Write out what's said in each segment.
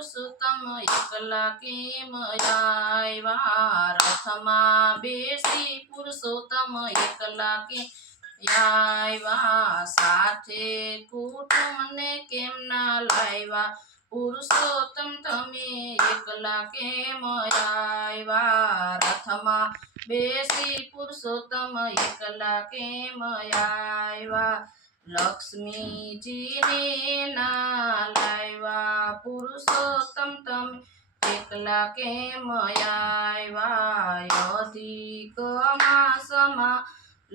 પુરુષોત્તમ એકલા કેમ આવ્યા? રથમાં બેસી પુરુષોત્તમ એકલા કેમ આવ્યા? સાથે કુટુંબને કેમ ના લાવ્યા? પુરુષોત્તમ તમે એકલા કેમ આવ્યા? રથમાં બેસી પુરુષોત્તમ એકલા કેમ આવ્યા? લક્ષ્મીજીને ના લાવ્યા? પુરુષોત્તમ તમે એકલા કેમ આવ્યા? અધિક માસમાં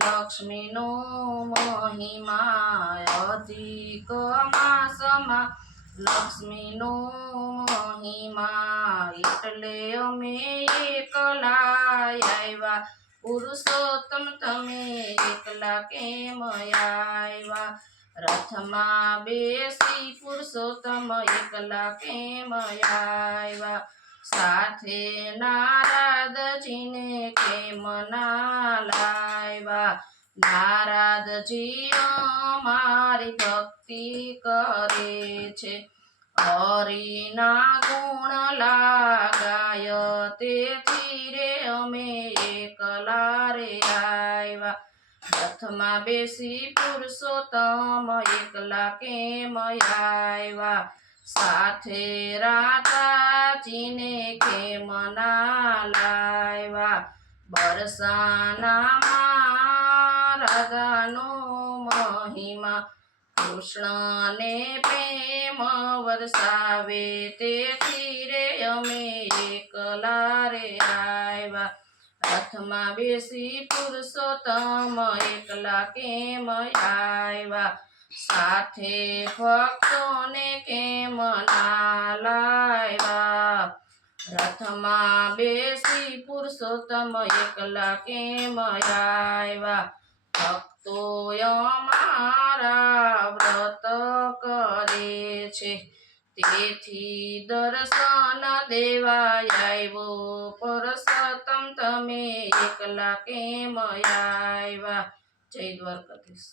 લક્ષ્મીનો મહિમા, અધિક માસમાં લક્ષ્મીનો મહિમા, એટલે અમે એકલા આવ્યા. પુરુષોત્તમ તમે એકલા કેમ આવ્યા? રથમાં બેસી પુરુષોત્તમ એકલા કેમ આવ્યા? સાથે નારદજીને કેમ ના લાવ્યા? નારદજી અમારી ભક્તિ કરે છે, હરિના ગુણ લાગાય, તેથી રે અમે એકલા રે આવ્યા. રથમાં બેસી પુરુષોત્તમ એકલા કેમ આવ્યા? સાથે રાધાજીને કેમ ના લાવ્યા? બરસાનામાં રાધાનો મહિમા, કૃષ્ણને પ્રેમ વરસાવે, તેથી રે અમે એકલા રે આવ્યા. રથમાં બેસી પુરુષોત્તમ એકલા કેમ આવ્યા? સાથે ભક્તોને કેમ ના લાવ્યા? રથમાં બેસી પુરુષોત્તમ એકલા કેમ આવ્યા? ભક્તો અમારા વ્રત કરે છે, તેથી દર્શન દેવા આવ્યો. પુરુષોત્તમ તમે એકલા કેમ આવ્યા? જય દ્વારકાધીશ.